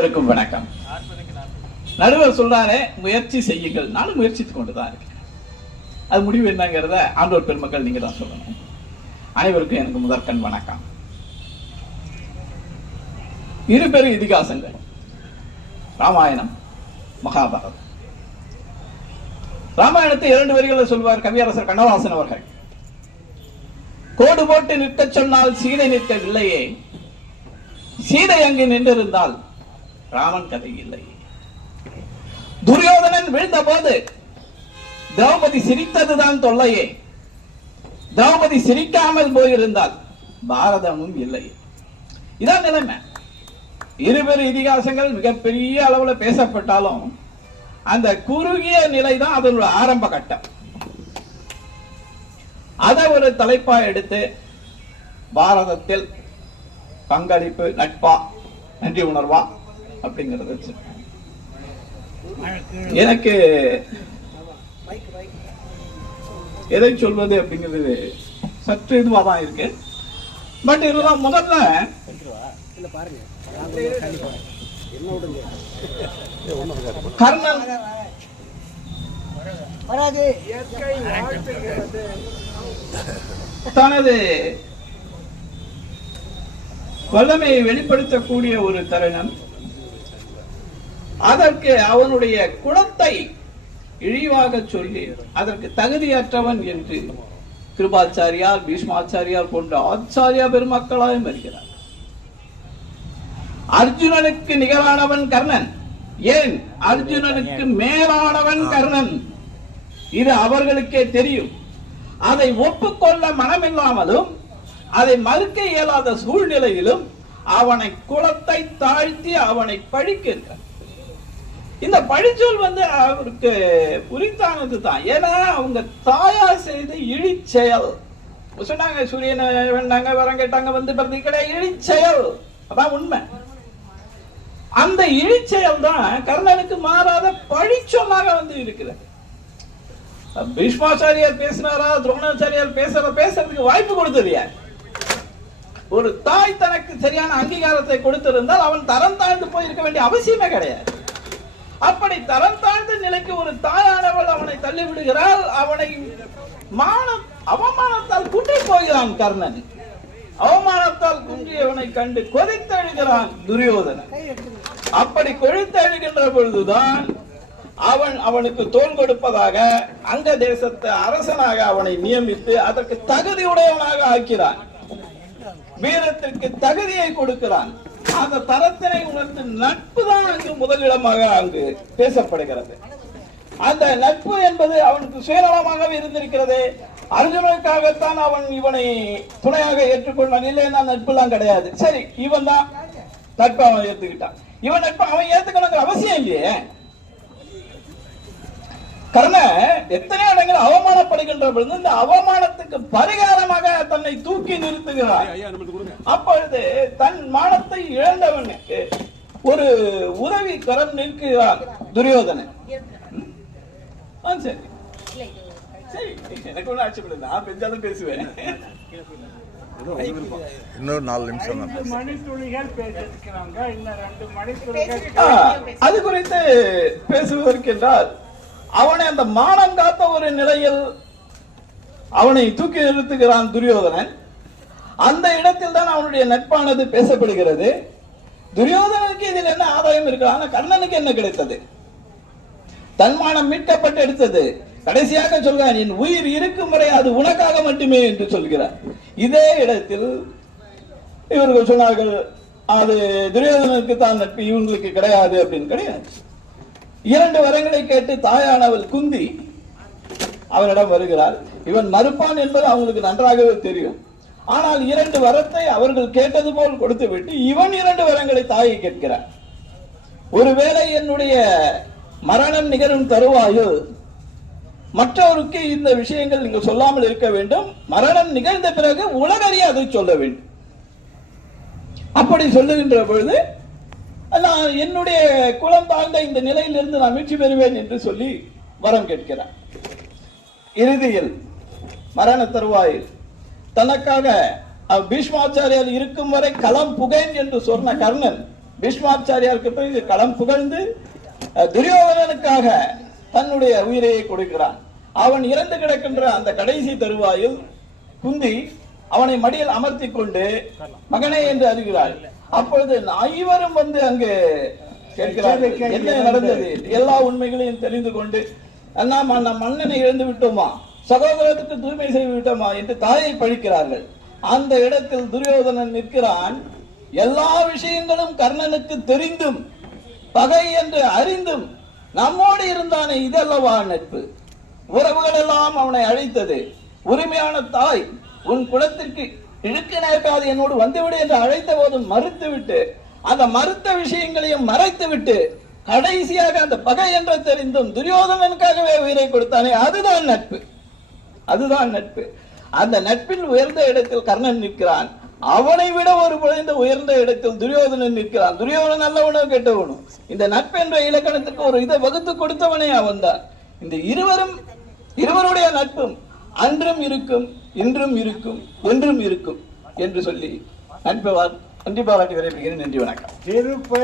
இருக்கும் வணக்கம். நடுவர் சொல்றாரு முயற்சி செய்யுங்கள். நானும் முயற்சித்துக் கொண்டுதான் இருக்கேன். அது முடிவு என்னங்கிறத ஆண்டோர் பெருமக்கள் நீங்க தான் சொல்லணும். அனைவருக்கும் எனக்கு முதற்கண் வணக்கம். இரு பெரும் இதிகாசங்கள். ராமாயணம் மகாபாரதம். ராமாயணத்தை இரண்டு வரிகளில் சொல்வார் கவியரசர் கண்ணவாசன் அவர்கள். கோடு போட்டு நிற்க சொன்னால் சீதை நிற்கவில்லையே. சீதை அங்கு நின்றிருந்தால் ராமன் கதை இல்லை. துரியோதனன் விழுந்த போது திரௌபதி சிரித்ததுதான் தொல்லையே. திரௌபதி சிரிக்காமல் போயிருந்தால் பாரதமும் இல்லை. இதான் நிலைமை. இருவேறு இதிகாசங்கள் மிகப்பெரிய அளவுல பேசப்பட்டாலும் அந்த குறுகிய நிலை தான் அதனோட ஆரம்ப கட்டம். அதை ஒரு தலைப்பா எடுத்து பாரதத்தில் பங்களிப்பு நட்பா நன்றி உணர்வா அப்படிங்கறத. எனக்கு எதை சொல்வது அப்படிங்கிறது சற்று இதுவா தான் இருக்கு. பட் இதுதான் முதல்ல. கர்ணன் தனது வல்லமையை வெளிப்படுத்தக்கூடிய ஒரு தருணம். அதற்கு அவனுடைய குணத்தை இழிவாக சொல்லி அதற்கு தகுதியற்றவன் என்று கிருபாச்சாரியார் பீஷ்மாச்சாரியார் போன்ற ஆச்சாரியா பெருமக்களாயும் வருகிறார். அர்ஜுனனுக்கு நிகரானவன் கர்ணன். ஏன்? அர்ஜுனனுக்கு மேலானவன் கர்ணன். இது அவர்களுக்கே தெரியும். அதை ஒப்புக்கொள்ள மனமில்லாமலும் அதை மறுக்க இயலாத சூழ்நிலையிலும் அவனை குலத்தை தாழ்த்தி அவனை பழிக்கின்றான். இந்த பழிச்சொல் வந்து அவருக்கு உரித்தானது தான் ஏன்னா அவங்க தாயார் செய்த இழிச்செயல். சொன்னாங்க சூரியனை வேண்டாங்க வரம் கேட்டாங்க வந்து பிறந்து கிடையாது இழிச்செயல். அதான் உண்மை. அந்த இழிச்செயல் தான் கர்ணனுக்கு மாறாத பழிச்சொல்லாக வந்து இருக்கிறது பீஷ்மாச்சாரியார் பேசினாரா துரோணாச்சாரியார் பேசுற பேசுறதுக்கு வாய்ப்பு கொடுத்தது யார்? ஒரு தாய் தனக்கு சரியான அங்கீகாரத்தை கொடுத்திருந்தால் அவன் தரம் தாழ்ந்து போயிருக்க வேண்டிய அவசியமே கிடையாது. அப்படி தரம் தாழ்ந்த நிலைக்கு ஒரு தாயானவள் அவனை தள்ளி விடுகிறாள் அவனை மானம் அவமானத்தால் குன்றி போகிறான் கர்ணன். அவமானத்தால் குன்றியவனை கண்டு கொதித்தழுகிறான் துரியோதனன். அப்படி கொழித்தழுகின்ற பொழுதுதான் அவன் அவனுக்கு தோல் கொடுப்பதாக அங்க தேசத்து அரசனாக அவனை நியமித்து அதற்கு தகுதியுடையவனாக ஆக்கிறான். வீரத்திற்கு தகுதியை கொடுக்கிறான். அந்த தரத்தினை உணர்ந்து நட்பு தான் அங்கு முதலிடமாக அங்கு பேசப்படுகிறது. அந்த நட்பு என்பது அவனுக்கு சுயநலமாகவே இருந்திருக்கிறது. அர்ஜுனனுக்காகத்தான் அவன் இவனை துணையாக ஏற்றுக்கொண்டான் இல்லைன்னா நட்புலாம் கிடையாது. சரி இவன் தான் நட்பு அவன் ஏத்துக்கிட்டான். இவன் நட்பு அவன் ஏத்துக்கணுங்கிற அவசியம் இல்லையே. கர்ண எத்தனை இடங்கள் அவமானப்படுகின்ற பொழுது இந்த அவமானத்துக்கு பரிகாரமாக தன்னை தூக்கி நிறுத்துகிறார். அப்பொழுது தன் மானத்தை இழந்தவனுக்கு ஒரு உதவி கரம் நிற்கிறான் துரியோதனன் சரி. சரி எனக்கு ஒன்றும் ஆட்சேபம் நான் பெஞ்சாலும் பேசுவேன். இன்னொரு நாலு நிமிஷம் அது குறித்து பேசுவதற்கென்றால் அவனை அந்த மானம் காத்த ஒரு நிலையில் அவனை தூக்கி நிறுத்துகிறான் துரியோதனன். அந்த இடத்தில் தான் அவனுடைய நட்பானது பேசப்படுகிறது. துரியோதனனுக்கு இதில் என்ன ஆதாயம் இருக்கு? ஆனா கர்ணனுக்கு என்ன கிடைத்தது? தன்மானம் மீட்கப்பட்டு எடுத்தது. கடைசியாக சொல்கிறான் என் உயிர் இருக்கும் வரை அது உனக்காக மட்டுமே என்று சொல்கிறார். இதே இடத்தில் இவர்கள் சொன்னார்கள் அது துரியோதனனுக்கு தான் நட்பு இவங்களுக்கு கிடையாது அப்படின்னு கிடையாது. இரண்டு வரங்களை கேட்டு தாயானவள் குந்தி அவனிடம் வருகிறார் இவன் மறுப்பான் என்பது அவங்களுக்கு நன்றாகவே தெரியும். ஆனால் இரண்டு வரத்தை அவர்கள் கேட்டது போல் கொடுத்து விட்டு இவன் இரண்டு வரங்களை தாயை கேட்கிறார் ஒருவேளை என்னுடைய மரணம் நிகழும் தருவாயில் மற்றவருக்கு இந்த விஷயங்கள் நீங்கள் சொல்லாமல் இருக்க வேண்டும். மரணம் நிகழ்ந்த பிறகு உலகறிய அதை சொல்ல வேண்டும். அப்படி சொல்லுகின்ற பொழுது நான் என்னுடைய குலம் தாழ்ந்த இந்த நிலையிலிருந்து நான் மீட்சி பெறுவேன் என்று சொல்லி வரம் கேட்கிறார். இறுதியில் மரண தருவாயில் தனக்காக பீஷ்மாச்சாரியார் இருக்கும் வரை களம் புகேன் என்று சொன்ன கர்ணன் பீஷ்மாச்சாரியாருக்கு பிறகு களம் புகழ்ந்து துரியோதனனுக்காக தன்னுடைய உயிரை கொடுக்கிறான். அவன் இறந்து கிடக்கின்ற அந்த கடைசி தருவாயில் குந்தி அவனை மடியில் அமர்த்தி கொண்டு மகனே என்று அறிகிறாள். அப்பொழுது ஐவரும் வந்து அங்கு கேட்கிறார்கள். என்ன நடந்தது? எல்லா உண்மைகளையும் தெரிந்து கொண்டு அண்ணா நம் மன்னனை இழந்து விட்டோமா? சகோதரத்துக்கு தூய்மை செய்து விட்டோமா? என்று தாயை பழிக்கிறார்கள். அந்த இடத்தில் துரியோதனன் நிற்கிறான். எல்லா விஷயங்களும் கர்ணனுக்கு தெரிந்தும் பகை என்று அறிந்தும் நம்மோடு இருந்தானே இதல்லவா நட்பு? உறவுகள் எல்லாம் அவனை அழைத்தது. உரிமையான தாய் உன் குலத்திற்கு இழுக்க நேர்க்காது என்னோடு வந்துவிடு என்று அழைத்த போது மறுத்துவிட்டு அந்த மறுத்த விஷயங்களையும் மறைத்துவிட்டு கடைசியாக அந்த பகை என்று தெரிந்தும் துரியோதனனுக்காகவே உயிரை கொடுத்தானே அதுதான் நட்பு. அதுதான் நட்பு. அந்த நட்பில் உயர்ந்த இடத்தில் கர்ணன் நிற்கிறான். அவனை விட ஒரு குறைந்த உயர்ந்த இடத்தில் துரியோதனன் நிற்கிறான். துரியோதனன் நல்லவனோ கெட்டவனும் இந்த நட்பு என்ற இலக்கணத்துக்கு ஒரு இதை வகுத்து கொடுத்தவனே அவன் தான் இந்த இருவரும் இருவருடைய நட்பும் அன்றும் இருக்கும். இன்றும் இருக்கும் என்றும் இருக்கும் என்று சொல்லி நட்பு வா- நன்றி பாராட்டி விரைவுகிறேன் நன்றி வணக்கம். திருப்பு